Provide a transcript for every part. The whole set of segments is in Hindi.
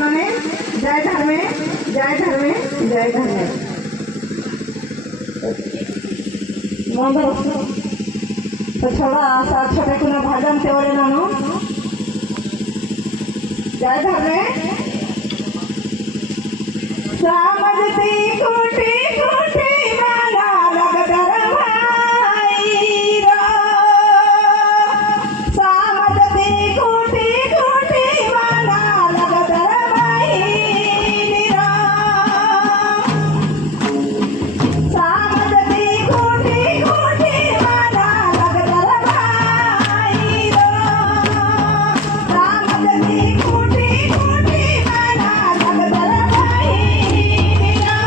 माने जय धर्मे जय धर्मे जय धर्मे मग तो थोड़ा सा छोटे कुना भजन ते बोले नानो जय धर्मे समझती कुटी कुटी माना लगदर भाई रो समझती कुटी कुटी माना लगदर भाई रो समझती कुटी कुटी माना लगदर भाई रो समझती कुटी कुटी माना लगदर भाई रो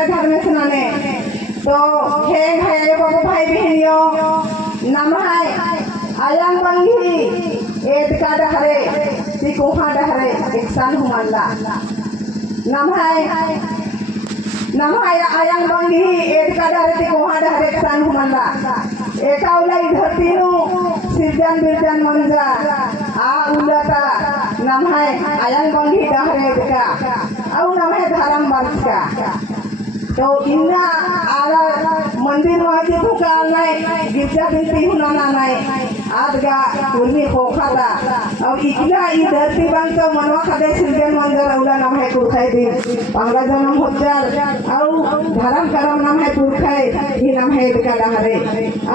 घरे धर्मेश नाने तो हे है बाबू भाई बहनियों नाम है आयंग बंगी एद का डहरे तिकोहा डहरे एक सान हुमल्ला नाम है आयंग बंगी एद का डहरे तिकोहा डहरे एक सान हुमल्ला एका उलाई धरती नु सिरजन बिरजन मंजा आ उलता नाम है आयंग बंगी डहरे का और नाम है धर्म वंश का तो इन्ना आला मंदिर वाजे भूखा नहीं गिरजा बिनती हुनाना नहीं आदगा उर्मी खोखाला और इकला ई धरती बन तो मनवा खदे सिरजन मंदिर उला नाम है कुरखाई दी पांगला जन्म होजार और धर्म करम नाम है कुरखाई ही नाम है इनका डहरे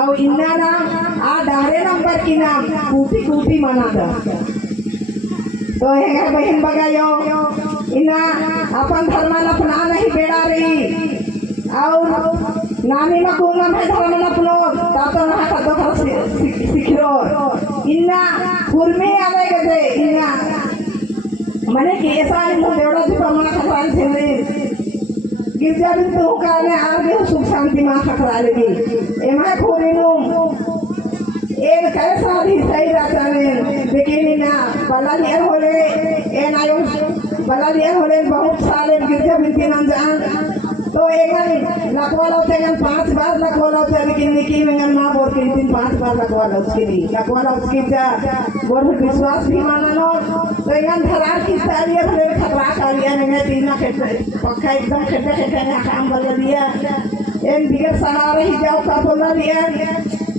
और इन्ना नाम आ डहरे नंबर की नाम कूटी कूटी मना दा तो है बहन बगायो इना अपन धर्म अपना नहीं बेड़ा रही और नामी में कुंगम है धर्म अपनो तातो ना का दो सिखरो इन्ना कुर्मी आले गदे इन्ना मने की ऐसा नहीं मुंह देवड़ा जी प्रमाण खतरान थे गिरजा भी तो का ने आगे सुख शांति मां खतरा लेगी एमा खोरे नु एक कैसा भी सही रहता है लेकिन ना बल्ला होले ए नायो बल्ला होले बहुत साले गिरजा बिनती नंजान तो एक लखवाला होते हैं 5 बार लखवाला होते हैं लेकिन निकी में माँ बोल के 5 बार लखवाला उसके लिए लखवाला उसकी जा बोल विश्वास भी माना नो तो एक धरार की सारी है फिर खतरा कर लिया नहीं तीन पक्का एकदम खेटे खेटे ने काम कर दिया एक बिगड़ सहारा ही जाओ का बोला दिया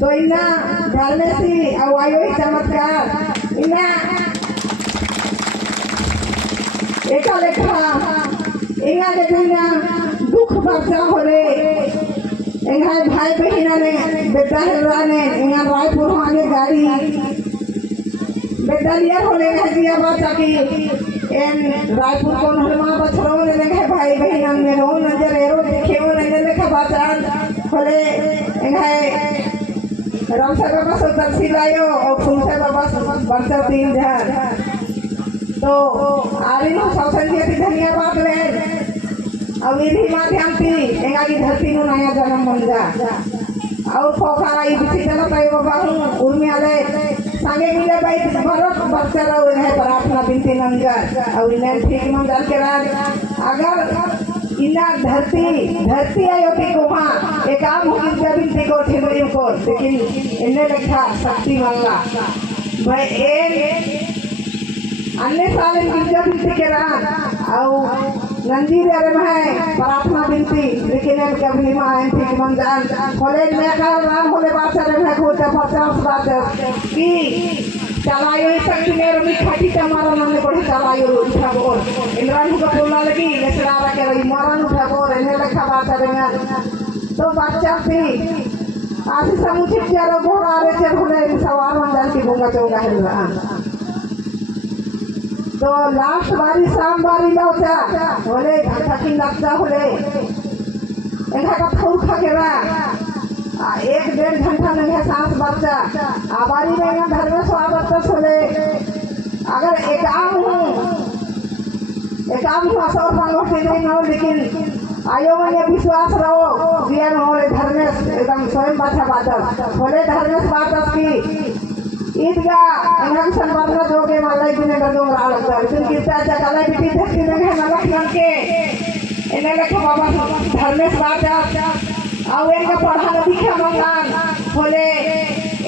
तो इना घर में सी आवायो ही चमत्कार इना एका लेखा इंगा देखना दुख बचा होले इंगा भाई बहिना ने बेटा हेरा ने इंगा रायपुर आने गाड़ी बेटा लिया होले है दिया बात की एन रायपुर कौन हलमा बछरो ने लेके भाई बहिना ने रो नजर एरो देखे वो नजर लेके बाचान होले इंगा राम साहब बाबा सो तरसी लायो और फूल साहब बाबा बरसा 3 ध्यान तो आरिनो सौसंजी की धन्यवाद ले और विधि माध्यम थी एंगा की धरती नु नया जन्म बन जा और फोकारा ई बिची चला पाए बाबा हूं उर्मी आले संगे मिले भाई भरत बच्चा रहो है प्रार्थना बिनती नंगर और इन्हें ठीक मंगल के राज अगर इना धरती आयो की कोमा एक आम गिरजा बिनती को ठेबरियों को लेकिन इन्हें लिखा शक्ति मांगा भाई एक अन्य साल गिरजा बिनती के राज और नंदी रे में प्रार्थना बिनती लेकिन कभी मां ठीक मंजान कॉलेज में का नाम होले बात रे में खोटा 50 बात की चलायो शक्ति मेरे मिठाई हमारा नाम ने पढ़ी चलायो उठा बोल इमरान को बोलना लगी लेसरा के रही मरण उठा बोल इन्हें लिखा बात रे में तो बच्चा थी आसी समुचित चारो घोड़ा रे चल होले सवार मंजान की गंगा चौगा है तो लास्ट बारी शाम बारी लौटा होले घंटा की लगता होले एका का फूल खकेरा 1-1.5 घंटा में है सांस बच्चा आबारी में घर में स्वागत होले अगर एक आम असर मांगो नहीं हो लेकिन आयो में विश्वास रहो दिया होले धर्मेश एकदम स्वयं बात होले धर्मेश बात की ईदगाह एंगन संबंध जोगे मालाई बिने गदों राल कर फिर कितना जगह बिटी धरती में है नलक नल के इन्हें लेके बाबा धर्मेश बात और इनका पढ़ा लिखा मंगान बोले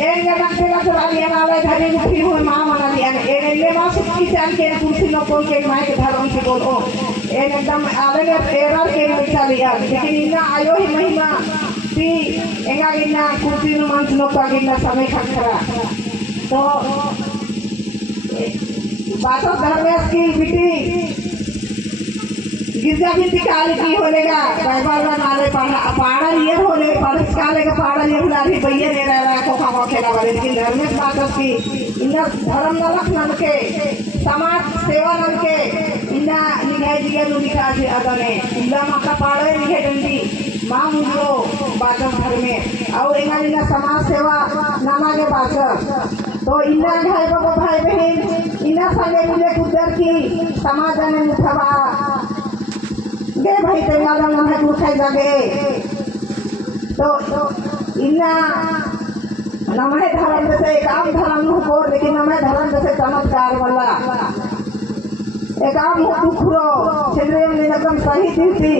इनके नक्शे का चला लिया नाले धरी उठी हुई माँ मना लिया इन्हें माँ सुखी जान के कुर्सी न कोल के माँ के धर्म की बोलो एकदम आवे ने एरर के लिखा लिया लेकिन इन्ना आयो ही महिमा ती एंगा इन्ना कुर्सी न मंच न का इन्ना समय खखरा तो बातों धर्मेश की बेटी गिरजा बिनती काली की होलेगा बाइबल नाले पहाड़ा ये होले पढ़ काले का पहाड़ा ये हुला भी भैया ने रहा है कोखा को खेला वाले लेकिन धर्मेश बातों की इन्ना धर्म नलक नल के समाज सेवा नल के इन्ना निगाह दिया लुनिका जी अगने इल्ला माका पहाड़ा निगाह डंडी मां मुझो बातों धर्मे और इन्ना समाज सेवा नाना के बात तो इन्ना भाई बाबा भाई बहन इन्ना संगे मिले कुदर की समाज ने मुठवा गे भाई तेंगाला नमहे कुखाई जागे तो इन्ना नमहे धर्म जैसे एक आम धर्म को लेकिन नमहे धर्म जैसे चमत्कार वाला एक आम दुखरो चंद्रे में एकदम सही थी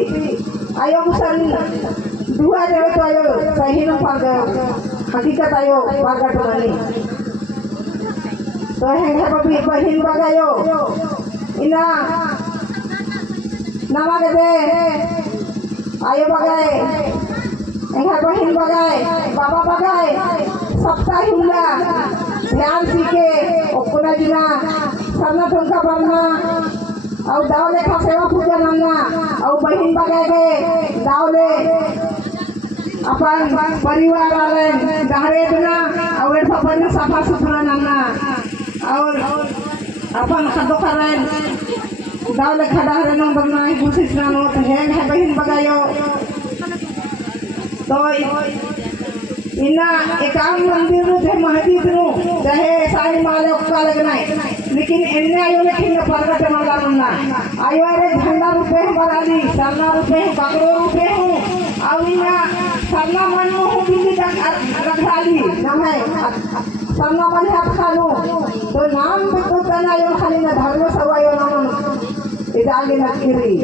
आयो मुसन दुआ देवे तो आयो सही न पाग हकीकत आयो बागट बनी तो है बबी बहिन बगायो इना नमक दे आयो बगाए एंगा बहिन बगाए बाबा बगाए सप्ताह हुला ध्यान सीखे ओकुना जिना सरना टंका बनना और दावले का सेवा पूजा नन्ना और बहिन बगाए दावले अपन परिवार वाले गहरे बिना और अपन साफा सुथरा नन्ना और अपन खदो करें दावले खड़ा रहना बनना है कोशिश ना हो तो है बहिन बगायो तो इना एकाम मंदिर नु जे महदीद नु चाहे सारी माले ओक्का लगना है लेकिन इन्ने आयो लेकिन परगट माला नन्ना आयो रे झंडा रुपए बराली सरना रुपए बकरो रुपए हूं और इना सरना मन में हूं बिल्ली रखवाली नाम है सरना मन है खानो तो नाम भी तो तना आयो खाली ना धर्म सवायो नाम इदाली नकरी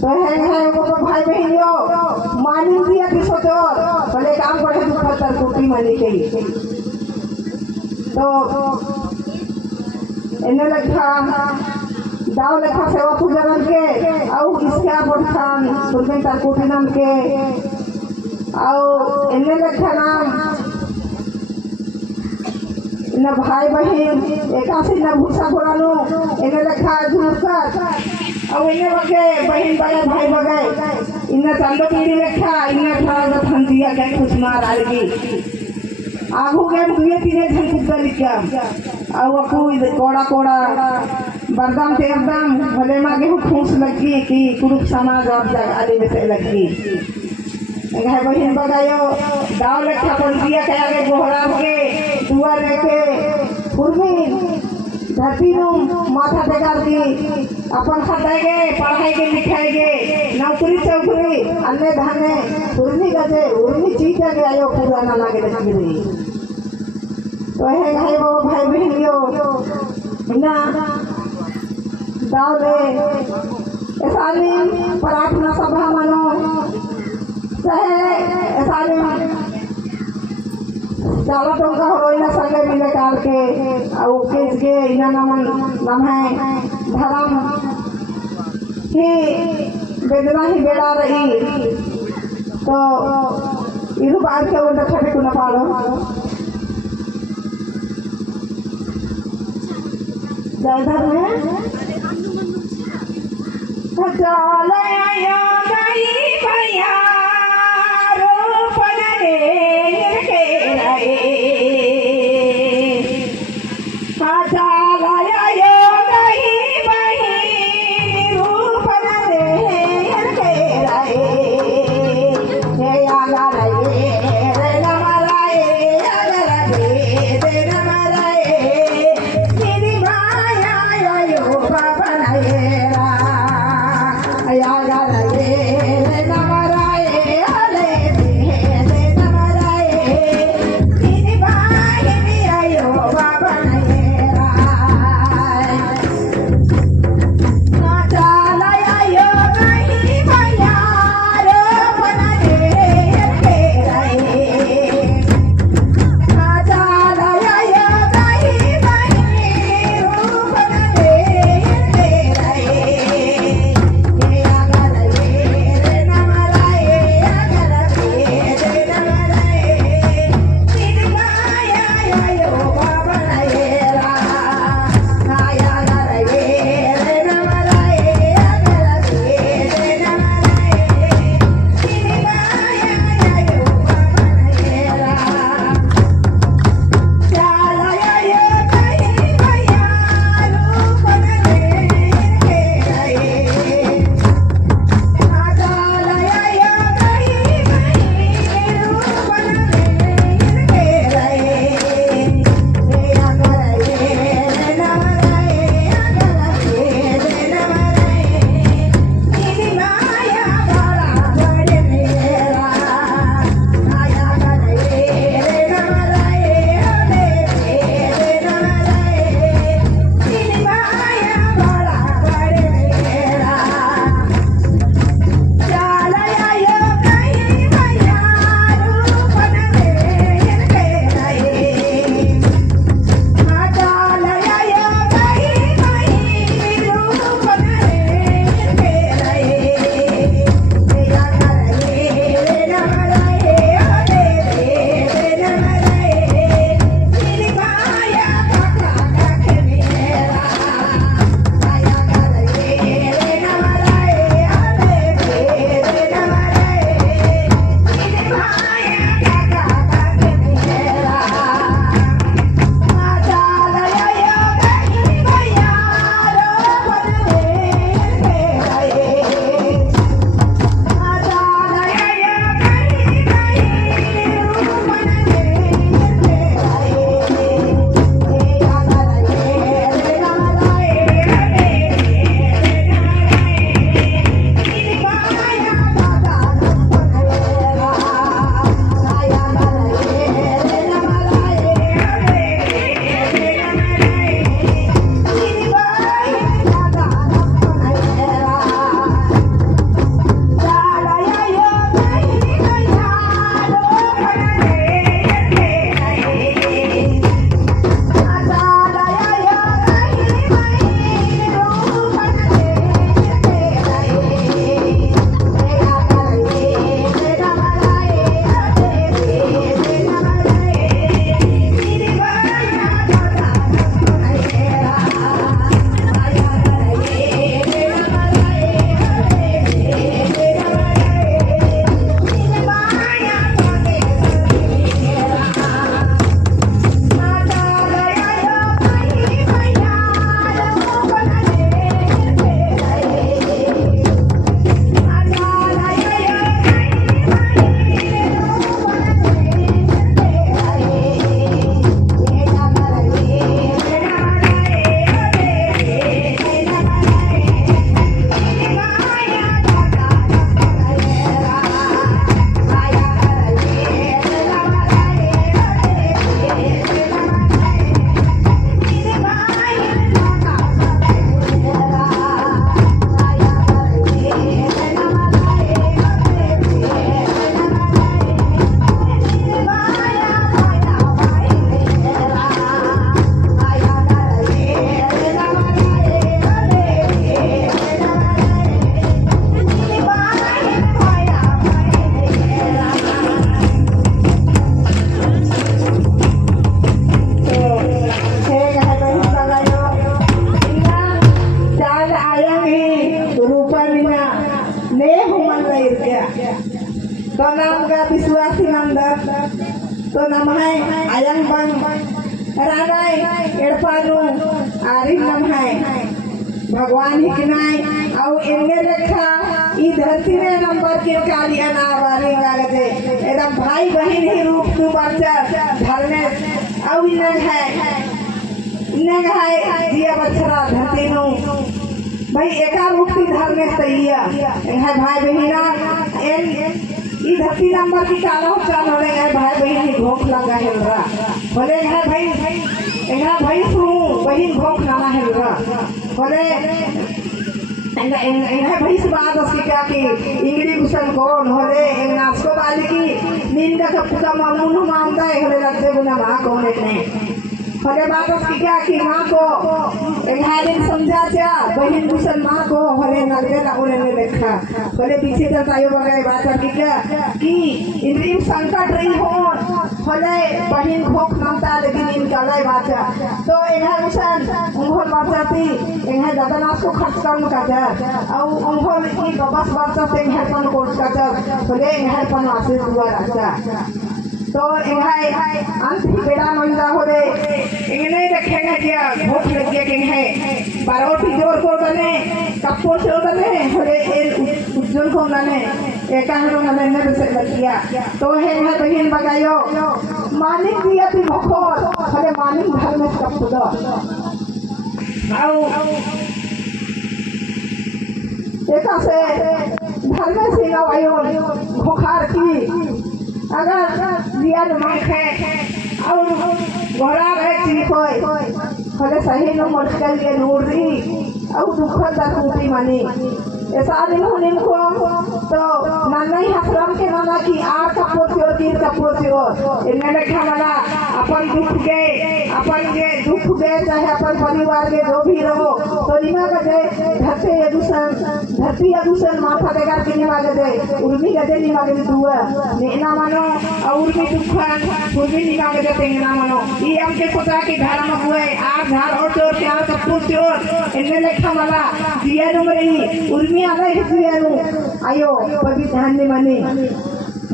तो है वो तो भाई बहनियों मानी दिया सोचो भले काम करे तो पत्थर टूटी मानी गई तो इन्हें लगा दाव लेखा सेवा पूजा नाम के और इसके बढ़ान दुर्गन तरकुटी नाम के और इन्हें लगा नाम न भाई बहन एकासी न भूसा बोलानो इन्हें लगा झूठकर और इन्हें बगे बहन बगे भाई बगे इन्हें चंदो पीढ़ी लेखा इन्हें थोड़ा फंदिया के कुछ मार आएगी आगू के दुए तीने धन कुत्ता लिखा और वो कोड़ा कोड़ा बरदम ते एकदम भले मागे फूस लगी कि कुरुप समाज और आदि में से लगी है बहन बगायो दाव लेखा फंदिया के आगे गोहरा के दुआ लेके पूर्वी धरती नु माथा टेकार दी अपन खटाएगे पढ़ाएगे लिखाएगे नौकरी चौकरी अन्य धाने उर्मी गजे उर्मी चीज के आयो पूरा ना लागे लगी तो है वो भाई बहनियों बिना दावले ऐसाली प्रार्थना सभा मनो चाहे ऐसाली जाला टोंका होइना संगे मिले काल के और केस के इना नाम है धर्म की वेदना ही बेड़ा रही तो इधर बात के उल्टा छठे को न पालो जय धर्म है चले आयो गई भैया रोपन रे के रे नंदर तो नमः आयंग बंग रानाय एड़पानु आरिफ नमः भगवान हिकनाय और इनने रखा ई धरती में नंबर के काली अनावारी लागते एकदम भाई बहन ही रूप तू बच्चा धरने और इनने है दिया बच्चा धरती नु भाई एका रूप की धरने तैया है भाई बहना इन ई धरती नंबर की काला चाल होले है भाई बहन की भूख लगा है रा बोले है भाई भाई सु बहन भूख नाना है रा बोले भाई से बात उसकी क्या की इंगड़ी गुसल कौन होले नाचको वाली की नींद का पूरा मामून मामदा है होले लगते गुना मां कौन है होले बात उसकी क्या की मां को दिन समझा जा बहन गुसल मां को होले लगते ना उन्हें देखा होले पीछे चलता यो बगैर बात की क्या की इंद्री संकट रही हो होले बहन भूख मांगता लेकिन इनका लाई बात तो गुसल उंगोल बरसाती दादा नाच को खर्च कम का और उंगोल की बस बरसा से पन कोर्स का बोले पन आशीष हुआ राजा तो अंत ही बेड़ा मंदा हो रे नहीं रखेगा क्या भूख लग गया कि है बारोटी जोर को बने कप्पो से बने होरे उज्जवल को बने एकांगो नने ने से लगिया तो है बहन बगायो मानिक दिया ती भोखर होरे मानिक घर में कप्पो दो आओ एका से घर में सिंगा वायो भोखार की अगर दिया मांग है और घोड़ा है कोई होले सही नो मुश्किल के नूरी और दुख दा टूटी मानी ऐसा दिन होने को तो नाना ही हसराम के नाना की आर का पोतियो तीर का पोतियो इनने लिखा वाला अपन दुख गए चाहे अपन परिवार के जो भी रहो तो निमा का दे धरती अदूषण माथा देकर के निमा के दे उर्मी गदे निमा के दुआ नेना मानो और उर्मी दुखन उर्मी निमा के दे तेंगना मानो ये हमके पता कि घर में हुए आर घर और चोर प्यार का पोतियो इनने लिखा वाला दिया नंबरी उर्मी आला हिजरियानु आयो पति ध्यान ने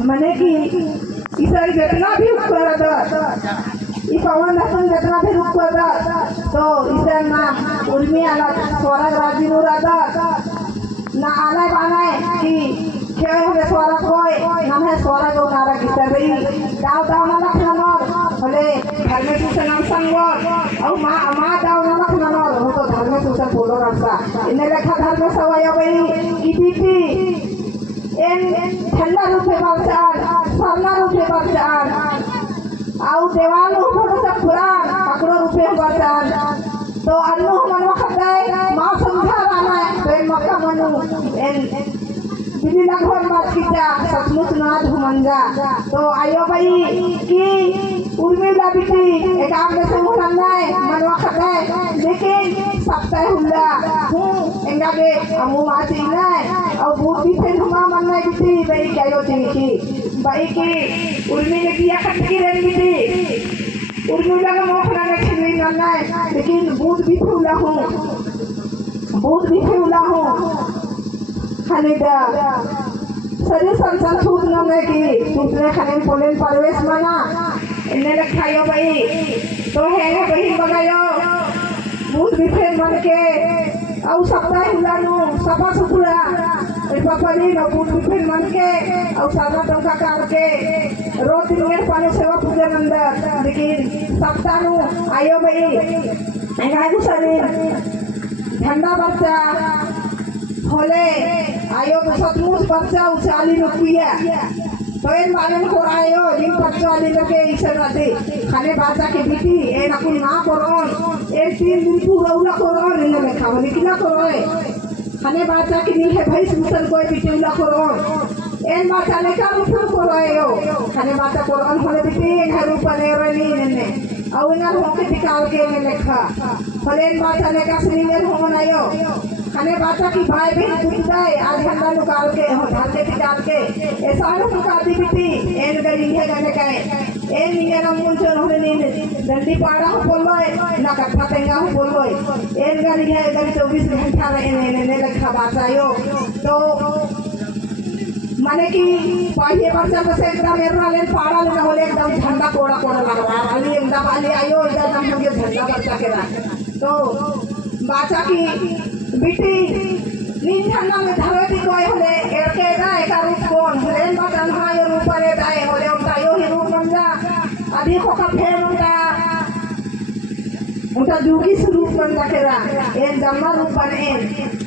मने की ईश्वर जितना भी उपकार था ई पवन दर्शन जितना भी उपकार था तो ईश्वर नाम उर्मी आला स्वर्ग राज्य नु राधा ना आला बानाए कि क्या है स्वर्ग कोई नाम है स्वर्ग और नारा की तबई दाव ना लखनौ होले घर में तू नाम संग और मां दाव ना लखनौ हो तो घर में तू बोलो रखा इन्हें लिखा घर में सवाया भाई की बीती इन ठंडा रूपे बचान सरना रूपे बचान आउ देवाल ऊपर से पुरान पकड़ो रूपे बचान तो अन्नो मन खदाय मां समझा राना तो इन मक्का मनु इन बिली लगभग बात कीजा सचमुच नाथ हुमंजा तो आयो भाई की उर्मिला बिटी एक आम में से मुहन्नाय मनवा खदाय लेकिन सप्ताह हुल्ला एंगा के अमु माची नाय और भूत भी थे हुमा मननाय बिटी भाई क्या थी भाई की उर्मी ने किया खटकी रे बिटी उर्मिला का मोखना ने खिली नन्नाय लेकिन भूत भी फूला हूं खानेदा शरीर संसार छूट न की दूसरे खाने पोलेन परवेश मना इन्हें रखायो भाई तो है बहन बगायो भूत विफेर मन के और सप्ताह हुलानु सफा सुपुरा पपली न भूत विफेर मन के और सादा टंका कार के रोज दिन पानी सेवा पूजा नंदर लेकिन सप्ताह नु आयो भाई एंगा गुसरी ठंडा बच्चा होले आयो तो सचमुच बच्चा उचाली रुपया तो इन बालन को आयो जिन बच्चों वाली लगे ईश्वर राते खाने बाजा के बीती ए नकुल ना करोन ए 3 दिन पूरा उला करोन इन्हें में खावली किला करोए खाने बाजा की नहीं है भाई सुसन कोई बीती उला करोन इन बाजा ने का रुपया करोए यो खाने बाजा करोन होले बीती घर ऊपर ले रही इन्हें और इन्हें होके निकाल के इन्हें लिखा होले इन बाजा ने का श्रींगर हो मनायो खाने बाता की भाई बहन टूट गए आज झंडा निकाल के ढाले निकाल के ऐसा निकाल दी बिटी एन गई है गने गए एन निगे ना मुंचन होने नहीं दंडी पाड़ा हो बोलो ना कथा तेंगा हो बोलो एन गई है गई 24 घंटा में एन ने लिखा बात आयो तो माने कि पढ़िए बच्चा तो से एकदम एरना लेन पाड़ा लेना होले एकदम झंडा कोड़ा कोड़ा लग रहा है अली एकदम अली आयो एकदम हम ये झंडा बच्चा के रहा तो बाचा की बिटी नीन झंडा में धरे दी कोई होले एरके दाए का रूप कौन रेन बटन हा यो रूप रे दाए होले उनका यो ही रूप बन जा अधिक होका फेर उनका जुगी स्वरूप बन रखेगा एक जन्मा रूप बने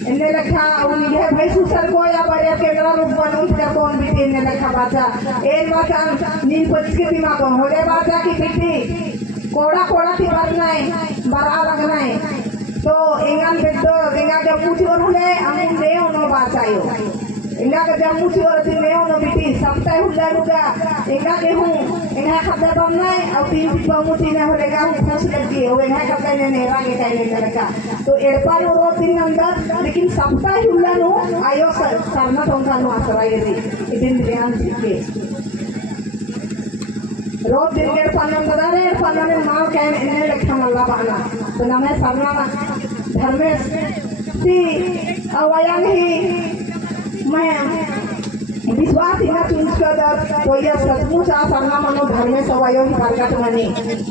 इन्हें लिखा उन्हें भाई सुसर को या बड़े केकड़ा रूप बन उनका कौन बिटी इन्हें लिखा बाचा एक बाचा नींद पच के दिमाग को होले बाचा की बिटी कोड़ा कोड़ा थी बरना है बरा लगना है तो इंगन बिट्टो इंगा जब पूछी उन्होंने अमीन ले उन्होंने बाचायो इंगा के जब पूछी और दिन ले उन्होंने बिटी सबता हुआ रुका इंगा के हूँ इन्हें खबर बनना है और तीन मुठी ने होलेगा हूँ खुश लगी हो इन्हें खबर ने नेरा के कहने लगा तो एरपा नो रोज दिन अंदर लेकिन सबता हुआ नो आयो सरना टोंगा नो आसराय दी दिन ध्यान सीखे रोज दिन के एरपा ने माँ कहने इन्हें लिखा मल्ला बाना तो नाम है सरना धर्मेश सी अवयन ही मैं विश्वास इना चूज कर तो यह सचमुच आ सरना मनो धर्मे सवयो ही प्रकट मनी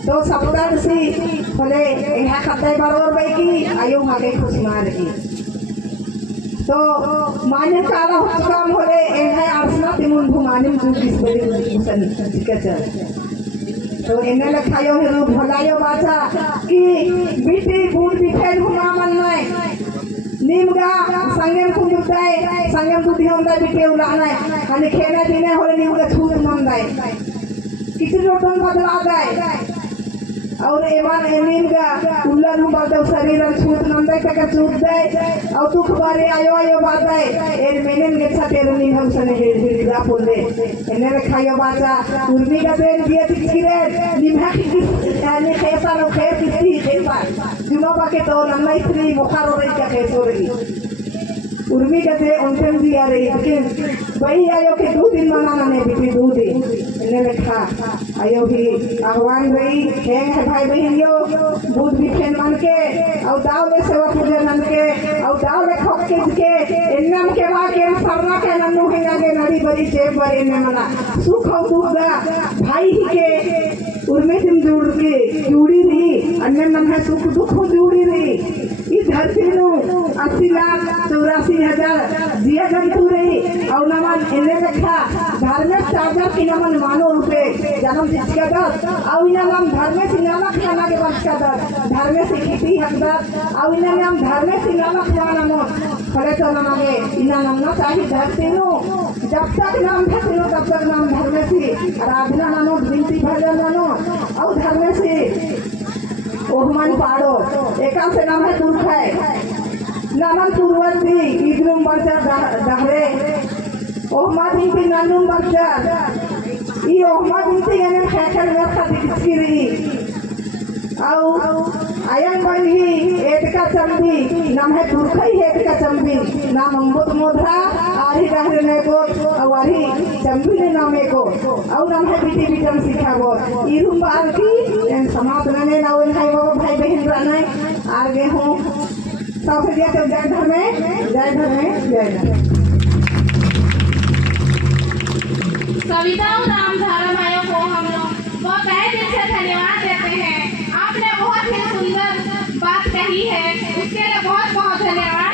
तो सपुदार सी बोले इन्हें खत्ते बरोबर बैकी आयो मागे खुश मार की तो माने काला हुक्म होले इन्हें आसना तिमुन भुमानिम जू किस बड़ी सन टिकट तो इन्हें लिखायो ही रूप भलायो बाचा कि बिटी बूढ़ बिखेर घुमा मन नहीं नीमगा संगम कुंडुताय संगम बुद्धि होंदा बिटे उलाना अनि खेने पीने होले नीमगा छूट मंदाय किसी रोटन बदला जाए और एमान नीमगा उल्लन हम बदल शरीर छूट मंदाय तक छूट दे और दुख बारे आयो बाताय एर मेने ने छतेर नी हम सने हिड़ा बोले एने रखायो बाजा उर्मी का बेन दिए तिकिरे निभा की यानी कैसा लो खे किसी देवा जुमा बाके तो नन्ना इतनी मुखारो रही क्या कैसो रही उर्मी कहते उनसे दिया रही लेकिन वही आयो के 2 दिन मनाना ने बिटी 2 दिन इन्हें लिखा आयो भी आह्वान भाई है भाई बहनियों दूध भी खेन मन के और दाव ले सेवा पूजन मन के और दाव ले खप के इन्नम के बाद के सरना के नन्नू हिंगा के नदी बड़ी चेप पर इन्ने मना सुख और दुख भाई ही के उर्मी तुम जुड़ी रही अन्य मन है सुख दुख जुड़ी रही इस धरती नु 80,84,000 जिया जंतु रही और नमन इन्हें देखा धार्मिक चार्जर की नमन मानो रूपे जन्म जिसका दर और इन्हें नाम धर्मे से नामा खाना के बच्चा दर धर्मे से खेती हकदर और इन्हें नाम धर्मे से नामा खाना नो फले तो नमागे इन्हें नाम ना चाहिए धरती नु जब तक नाम धरती नु तब तक नाम धर्मे से आराधना नानो विनती भजन नानो और धर्मे से ओहमान पाड़ो एका से नाम है दुर्ख है नामन पूर्वती इग्रुम बच्चा दहरे ओहमा दिनती नानुम बच्चा ई ओहमा दिनती यानी खेखर व्यवस्था दिखती रही आउ आयन बनी एक का चंबी नाम है दुर्ख ही एक का चंबी नाम अम्बुत मोधरा आरी रहने ने को अवारी चंबी ने नाम एको और नाम है बिटी बिटम सिखावो इरुम बार की समाज ने ना ओन है वो भाई बहन रहना आगे हूं सब दिया तो जय धर्म में सविता और राम धारा भाइयों को हम लोग बहुत तहे दिल से धन्यवाद देते हैं। आपने बहुत ही सुंदर बात कही है, उसके लिए बहुत बहुत धन्यवाद।